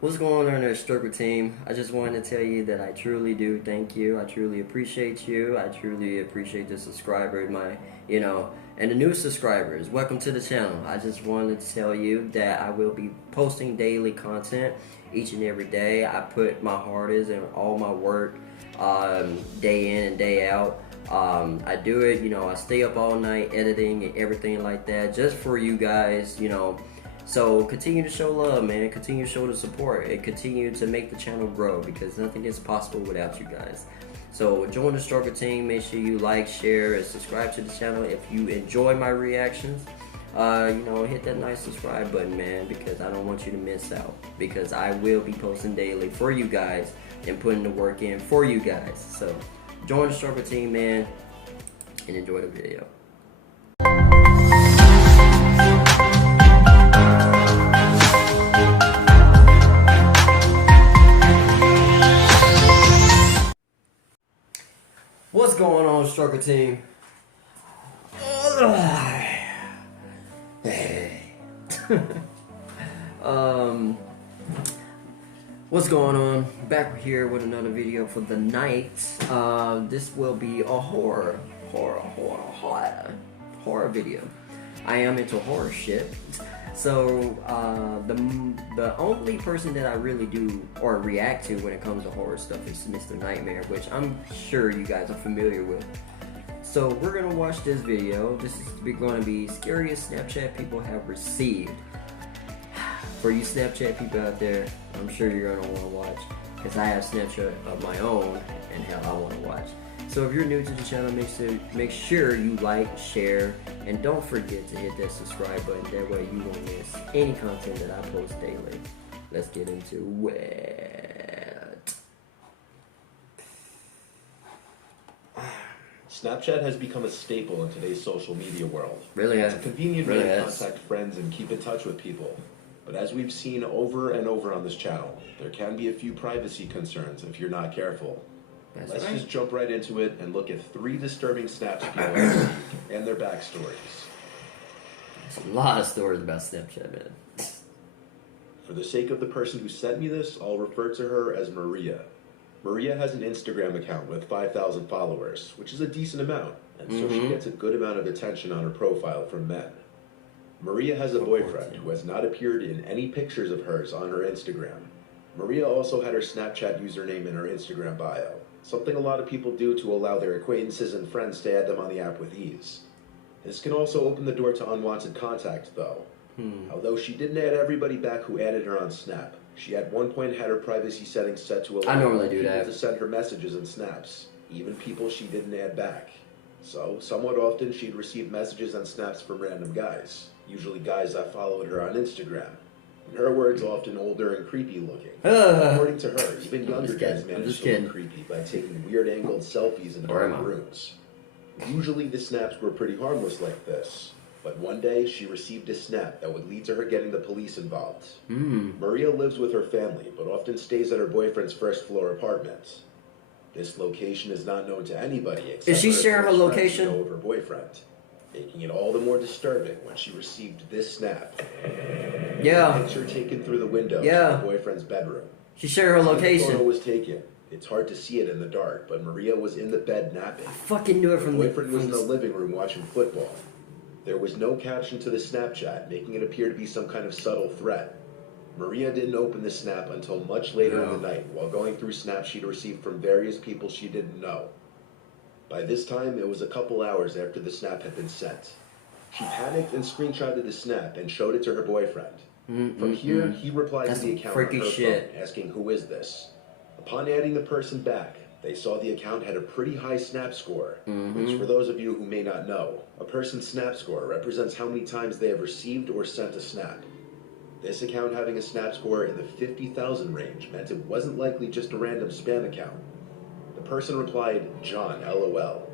What's going on there, Struggle Team? I just wanted to tell you that I truly do thank you. I truly appreciate you. I truly appreciate the subscribers, and the new subscribers. Welcome to the channel. I just wanted to tell you that I will be posting daily content each and every day. I put my hardest and all my work day in and day out. I do it, I stay up all night editing and everything like that just for you guys, So continue to show love, man. Continue to show the support and continue to make the channel grow because nothing is possible without you guys. So join the Struggle Team. Make sure you like, share, and subscribe to the channel. If you enjoy my reactions, hit that nice subscribe button, man, because I don't want you to miss out. Because I will be posting daily for you guys and putting the work in for you guys. So join the Struggle Team, man, and enjoy the video. What's going on, Struggle Team? What's going on? Back here with another video for the night. This will be a horror video. I am into horror shit. So the only person that I really do or react to when it comes to horror stuff is Mr. NightMare, which I'm sure you guys are familiar with. So we're gonna watch this video. This is going to be scariest Snapchat people have received. For you Snapchat people out there, I'm sure you're gonna want to watch because I have Snapchat of my own, and hell, I want to watch. So if you're new to the channel, make sure you like, share, and don't forget to hit that subscribe button. That way you won't miss any content that I post daily. Let's get into it. Snapchat has become a staple in today's social media world. Really has. It's a convenient Really way to has. contact friends and keep in touch with people. But as we've seen over and over on this channel, there can be a few privacy concerns if you're not careful. Let's just jump right into it and look at 3 disturbing snaps people have received and their backstories. There's a lot of stories about Snapchat, man. For the sake of the person who sent me this, I'll refer to her as Maria. Maria has an Instagram account with 5,000 followers, which is a decent amount, and so she gets a good amount of attention on her profile from men. Maria has a boyfriend who has not appeared in any pictures of hers on her Instagram. Maria also had her Snapchat username in her Instagram bio, something a lot of people do to allow their acquaintances and friends to add them on the app with ease. This can also open the door to unwanted contact, though. Although she didn't add everybody back who added her on Snap, she at one point had her privacy settings set to allow people to send her messages and snaps, even people she didn't add back. So, somewhat often she'd receive messages and snaps from random guys, usually guys that followed her on Instagram. In her words, often older and creepy looking. According to her, even younger guys managed to look creepy by taking weird angled selfies in dark rooms. Usually the snaps were pretty harmless like this, but one day she received a snap that would lead to her getting the police involved. Maria lives with her family, but often stays at her boyfriend's first floor apartment. This location is not known to anybody except Is she sharing her location? of her boyfriend, making it all the more disturbing when she received this snap. Yeah. A picture taken through the window to her boyfriend's bedroom. She shared her location. The photo was taken. It's hard to see it in the dark, but Maria was in the bed napping. I fucking knew it from the boyfriend was in the living room watching football. There was no caption to the Snapchat, making it appear to be some kind of subtle threat. Maria didn't open the snap until much later in the night, while going through snaps she'd received from various people she didn't know. By this time, it was a couple hours after the snap had been sent. She panicked and screenshotted the snap and showed it to her boyfriend. From here, he replied to the account on her phone, asking, "Who is this?" Upon adding the person back, they saw the account had a pretty high snap score, which for those of you who may not know, a person's snap score represents how many times they have received or sent a snap. This account having a snap score in the 50,000 range meant it wasn't likely just a random spam account. The person replied, "John, LOL."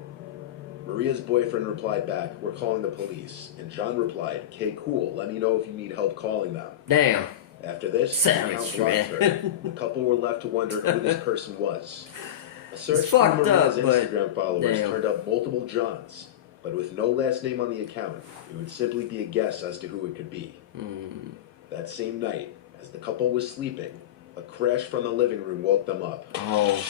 Maria's boyfriend replied back, "We're calling the police." And John replied, "Okay, cool, let me know if you need help calling them." Damn. After this, the account blocked her. The couple were left to wonder who this person was. A search through Maria's Instagram followers turned up multiple Johns, but with no last name on the account, it would simply be a guess as to who it could be. That same night, as the couple was sleeping, A crash from the living room woke them up. Oh.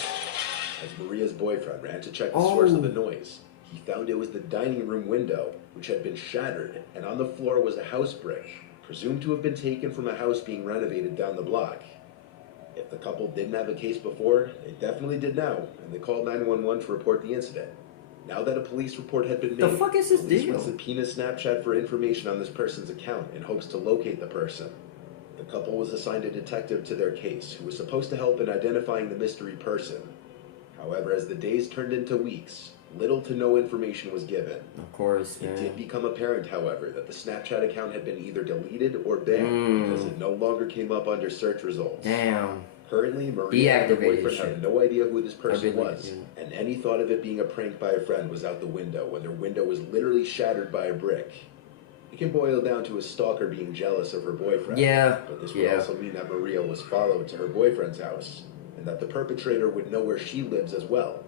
As Maria's boyfriend ran to check the source of the noise, he found it was the dining room window, which had been shattered, and on the floor was a house brick, presumed to have been taken from a house being renovated down the block. If the couple didn't have a case before, they definitely did now, and they called 911 to report the incident. Now that a police report had been made, the fuck is this police deal? would subpoena Snapchat for information on this person's account in hopes to locate the person. The couple was assigned a detective to their case who was supposed to help in identifying the mystery person. However, as the days turned into weeks, little to no information was given. Of course, man. It did become apparent, however, that the Snapchat account had been either deleted or banned because it no longer came up under search results. Damn. Currently, Maria and her boyfriend shit. have no idea who this person was, and any thought of it being a prank by a friend was out the window when their window was literally shattered by a brick. It can boil down to a stalker being jealous of her boyfriend. Yeah. But this would also mean that Maria was followed to her boyfriend's house, and that the perpetrator would know where she lives as well.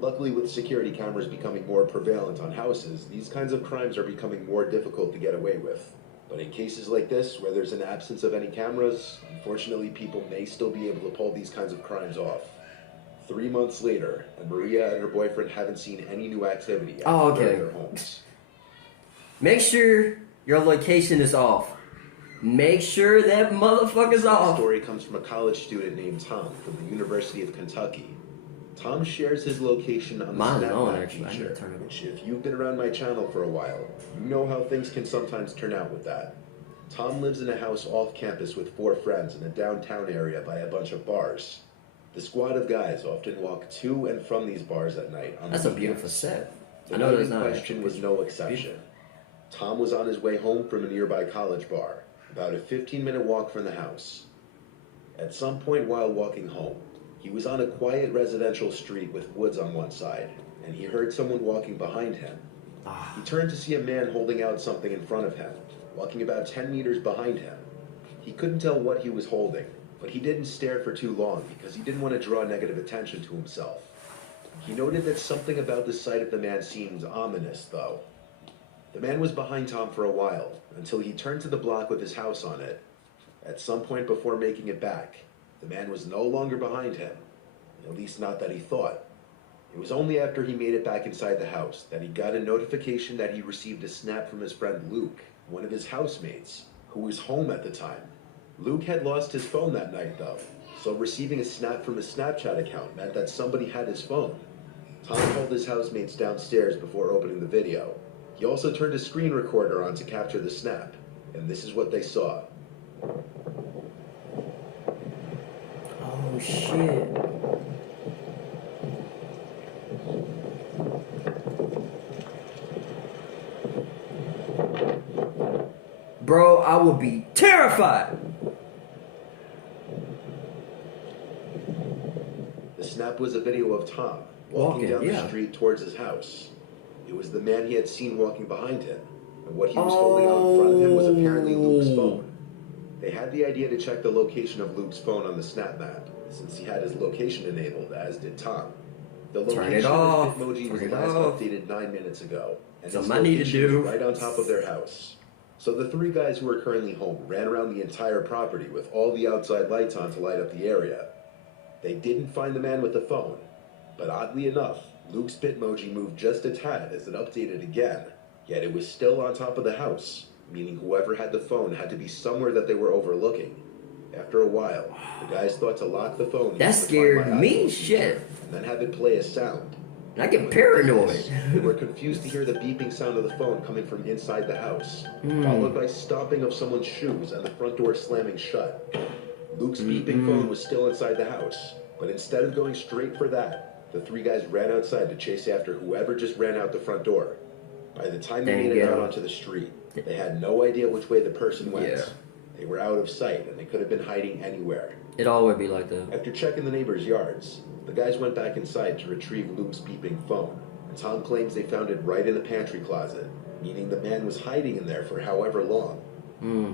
Luckily, with security cameras becoming more prevalent on houses, these kinds of crimes are becoming more difficult to get away with. But in cases like this, where there's an absence of any cameras, unfortunately people may still be able to pull these kinds of crimes off. 3 months later, and Maria and her boyfriend haven't seen any new activity at their homes. Make sure your location is off. Make sure that motherfucker's off. The story comes from a college student named Tom from the University of Kentucky. Tom shares his location on the Snapchat feature, which if you've been around my channel for a while, you know how things can sometimes turn out with that. Tom lives in a house off campus with 4 friends in a downtown area by a bunch of bars. The squad of guys often walk to and from these bars at night on That's the a beautiful set. The night in question was no exception. Tom was on his way home from a nearby college bar, about a 15-minute walk from the house. At some point while walking home, he was on a quiet residential street with woods on one side, and he heard someone walking behind him. He turned to see a man holding out something in front of him, walking about 10 meters behind him. He couldn't tell what he was holding, but he didn't stare for too long because he didn't want to draw negative attention to himself. He noted that something about the sight of the man seemed ominous, though. The man was behind Tom for a while, until he turned to the block with his house on it. At some point before making it back, the man was no longer behind him, at least not that he thought. It was only after he made it back inside the house that he got a notification that he received a snap from his friend Luke, one of his housemates, who was home at the time. Luke had lost his phone that night though, so receiving a snap from his Snapchat account meant that somebody had his phone. Tom called his housemates downstairs before opening the video. He also turned a screen recorder on to capture the snap, and this is what they saw. Oh shit. Bro, I would be terrified. The snap was a video of Tom walking down the street towards his house. It was the man he had seen walking behind him, and what he was holding out in front of him was apparently Luke's phone. They had the idea to check the location of Luke's phone on the snap map, since he had his location enabled, as did Tom. The location of his Bitmoji was last updated 9 minutes ago, and his location was right on top of their house. So the 3 guys who were currently home ran around the entire property with all the outside lights on to light up the area. They didn't find the man with the phone, but oddly enough, Luke's Bitmoji moved just a tad as it updated again, yet it was still on top of the house, meaning whoever had the phone had to be somewhere that they were overlooking. After a while, the guys thought to lock the phone. That scared me, shit. And then have it play a sound. I get paranoid. They were confused to hear the beeping sound of the phone coming from inside the house, followed by stomping of someone's shoes and the front door slamming shut. Luke's beeping phone was still inside the house, but instead of going straight for that, the 3 guys ran outside to chase after whoever just ran out the front door. By the time they made it out onto the street, they had no idea which way the person went. They were out of sight, and they could have been hiding anywhere. It all would be like that. After checking the neighbors' yards, the guys went back inside to retrieve Luke's beeping phone, and Tom claims they found it right in the pantry closet, meaning the man was hiding in there for however long.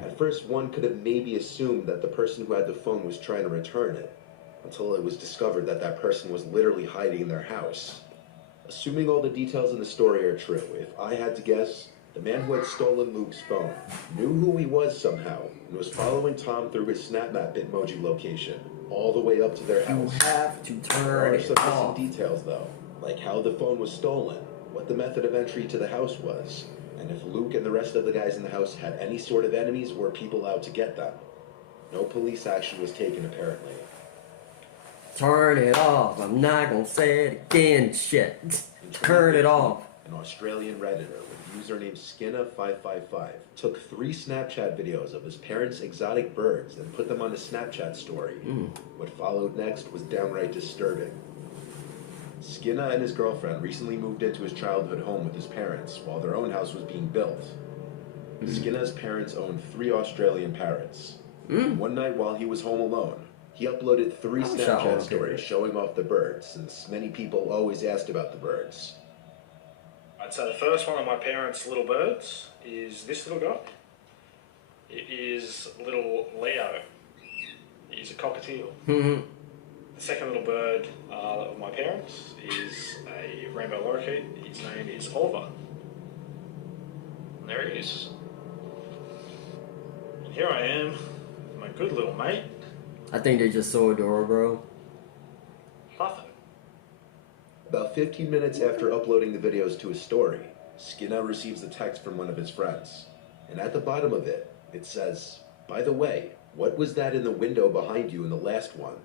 At first, one could have maybe assumed that the person who had the phone was trying to return it, until it was discovered that that person was literally hiding in their house. Assuming all the details in the story are true, if I had to guess, the man who had stolen Luke's phone knew who he was somehow and was following Tom through his SnapMap Bitmoji location. all the way up to their You house. have to There turn are it some off. missing details, though, like how the phone was stolen, what the method of entry to the house was, and if Luke and the rest of the guys in the house had any sort of enemies or people out to get them. No police action was taken, apparently. Turn it off. I'm not gonna say it again. Shit. In Turn it 2015, off. An Australian Redditor with username Skinna555 took 3 Snapchat videos of his parents' exotic birds and put them on his Snapchat story. What followed next was downright disturbing. Skinna and his girlfriend recently moved into his childhood home with his parents while their own house was being built. Skinna's parents owned 3 Australian parrots. One night while he was home alone, he uploaded 3 Snapchat stories showing off the birds, since many people always asked about the birds. I'd say the first one of my parents' little birds is this little guy. It is little Leo. He's a cockatiel. The second little bird of my parents is a rainbow lorikeet. His name is Oliver. And there he is. And here I am, my good little mate, I think they're just so adorable, bro. Brotha. About 15 minutes after uploading the videos to his story, Skinna receives a text from one of his friends. And at the bottom of it, it says, "By the way, what was that in the window behind you in the last one?"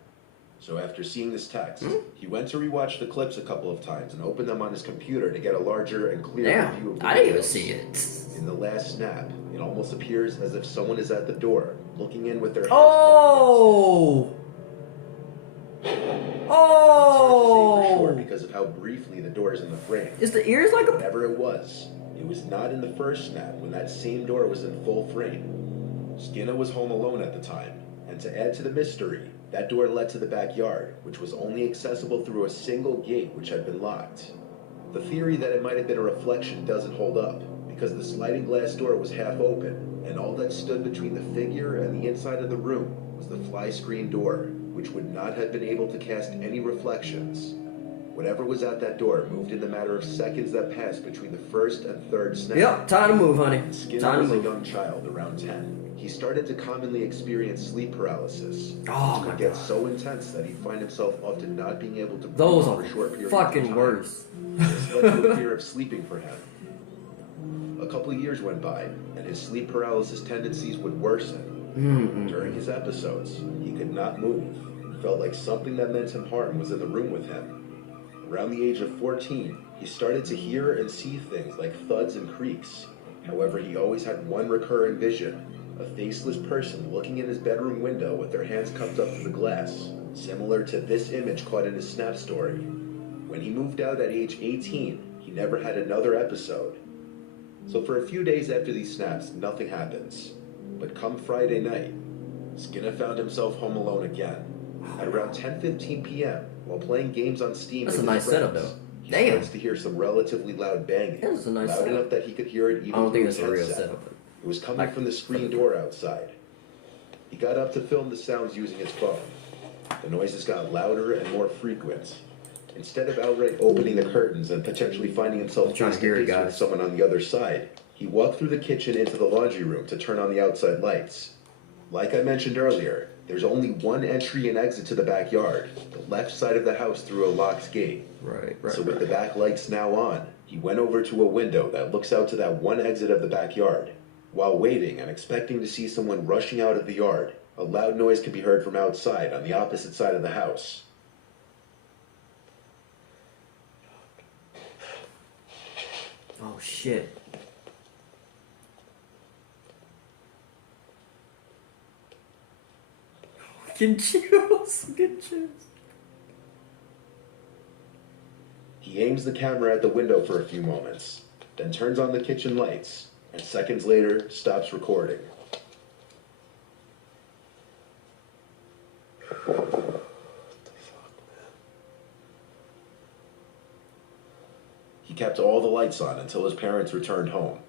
So after seeing this text, he went to rewatch the clips a couple of times and opened them on his computer to get a larger and clearer view of the I didn't even videos. see it. In the last snap, it almost appears as if someone is at the door, looking in with their hands Oh! It's hard to say for Oh! sure because of how briefly the door is in the frame. Is the ears like a... Whatever it was not in the first snap when that same door was in full frame. Skinna was home alone at the time, and to add to the mystery, that door led to the backyard, which was only accessible through a single gate which had been locked. The theory that it might have been a reflection doesn't hold up, because the sliding glass door was half open, and all that stood between the figure and the inside of the room was the fly screen door, which would not have been able to cast any reflections. Whatever was at that door moved in the matter of seconds that passed between the first and third snap. Yep, time to move, honey. Skinner Time was to a move. young child, around 10. He started to commonly experience sleep paralysis, Oh which my could get God. so intense that he'd find himself often not being able to breathe Those for are short periods fucking of time. worse. This led to a fear of sleeping for him. A couple of years went by, and his sleep paralysis tendencies would worsen. During his episodes, he could not move. Felt like something that meant him harm was in the room with him. Around the age of 14, he started to hear and see things like thuds and creaks. However, he always had one recurring vision, a faceless person looking in his bedroom window with their hands cupped up to the glass, similar to this image caught in his Snap story. When he moved out at age 18, he never had another episode. So for a few days after these snaps, nothing happens. But come Friday night, Skinna found himself home alone again. At around 10:15 p.m., while playing games on Steam That's with a his nice setup, friends, though. he Damn. starts to hear some relatively loud banging. That's a nice loud setup. enough that he could hear it even I don't through think his that's a real headset. setup. It was coming Like, from the screen door outside. He got up to film the sounds using his phone. The noises got louder and more frequent. Instead of outright opening the curtains and potentially finding himself I'm trying face to hear it, face with guys. someone on the other side, he walked through the kitchen into the laundry room to turn on the outside lights. Like I mentioned earlier, there's only one entry and exit to the backyard, the left side of the house through a locked gate. Right. So with the back lights now on, he went over to a window that looks out to that one exit of the backyard. While waiting and expecting to see someone rushing out of the yard, a loud noise could be heard from outside on the opposite side of the house. Oh, shit. Getting chills. Getting chills. He aims the camera at the window for a few moments, then turns on the kitchen lights, and seconds later stops recording. He kept all the lights on until his parents returned home.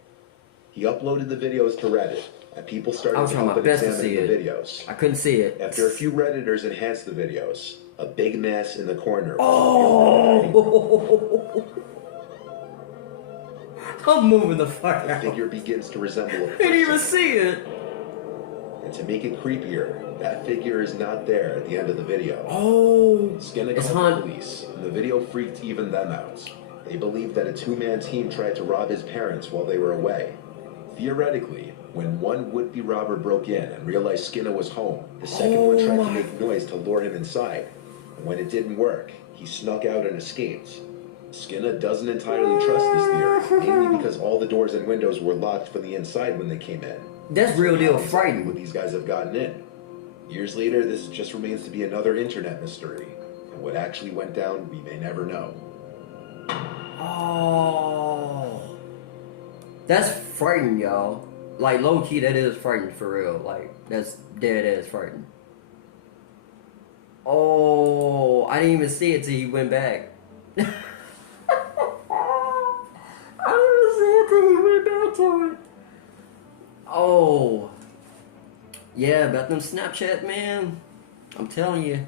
He uploaded the videos to Reddit, and people started I was to trying help my him best to examine see the it. videos. I couldn't see it. After a few Redditors enhanced the videos, a big mess in the corner. Oh! I'm moving the fuck The out. figure begins to resemble a I didn't even person. see it. And to make it creepier, That figure is not there at the end of the video. Oh, Skinner it's called the Hunt. police, and the video freaked even them out. They believed that a two-man team tried to rob his parents while they were away. Theoretically, when one would-be robber broke in and realized Skinner was home, the second one tried to make noise to lure him inside. And when it didn't work, he snuck out and escaped. Skinner doesn't entirely trust this theory, mainly because all the doors and windows were locked from the inside when they came in. That's real deal frightening. Would these guys have gotten in? Years later, this just remains to be another internet mystery. And what actually went down, we may never know. Oh, that's frightening, y'all. Like, low-key, that is frightening for real. Like, that's dead ass frightening. Oh, I didn't even see it till he went back. I didn't even see it till he went back to it. Oh, yeah, about them Snapchat, man. I'm telling you,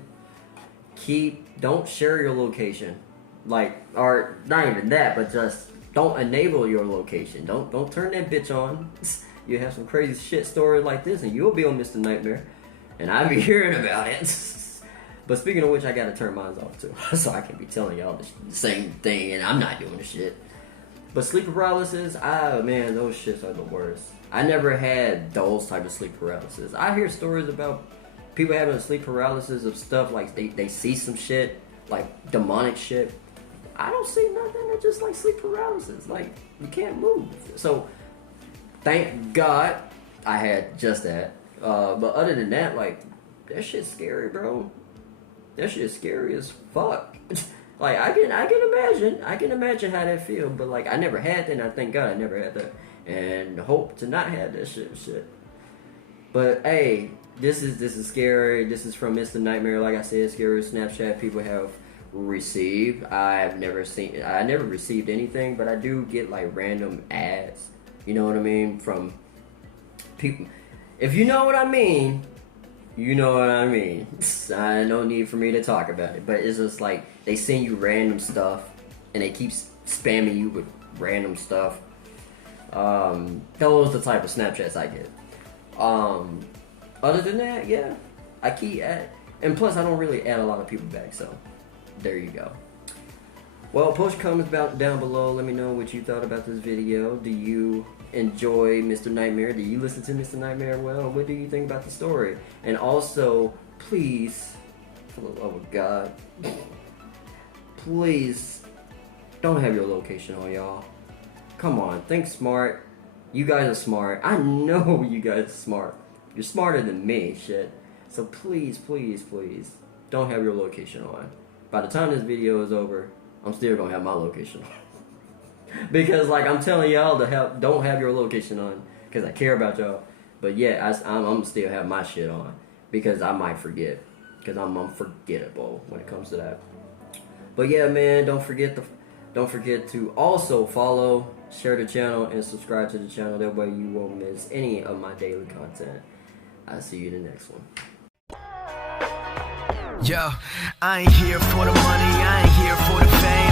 don't share your location. Like, or not even that, but just don't enable your location. Don't turn that bitch on. You have some crazy shit stories like this, and you'll be on Mr. Nightmare, and I'll be hearing about it. But speaking of which, I gotta turn mine off too, so I can be telling y'all the same thing, and I'm not doing the shit. But sleep paralysis, man, those shits are the worst. I never had those type of sleep paralysis. I hear stories about people having sleep paralysis of stuff like they see some shit, like demonic shit. I don't see nothing. It's just like sleep paralysis. Like, you can't move. So, thank God I had just that. But other than that, like, that shit's scary, bro. That shit's scary as fuck. Like, I can imagine how that feel. But like, I never had that, and I thank God I never had that. And hope to not have that shit. But hey, this is scary. This is from Mr. Nightmare. Like I said, scary Snapchat people have received. I never received anything, but I do get like random ads. You know what I mean? From people. If you know what I mean, you know what I mean. No need for me to talk about it, but it's just like they send you random stuff, and they keep spamming you with random stuff. Those are the type of Snapchats I get. Other than that, yeah, I keep and plus I don't really add a lot of people back, so there you go. Well, post your comments down below. Let me know what you thought about this video. Do you enjoy Mr. Nightmare? Do you listen to Mr. Nightmare well? What do you think about the story? And also, please, for the love of God, please don't have your location on, y'all. Come on, think smart. You guys are smart. I know you guys are smart. You're smarter than me, shit. So please, please, please, don't have your location on. By the time this video is over, I'm still gonna have my location on. Because like I'm telling y'all to don't have your location on, because I care about y'all. But yeah, I'm gonna still have my shit on, because I might forget. Because I'm unforgettable when it comes to that. But yeah, man, don't forget to also follow, share the channel, and subscribe to the channel. That way you won't miss any of my daily content. I'll see you in the next one. Yo, I ain't here for the money, I ain't here for the fame.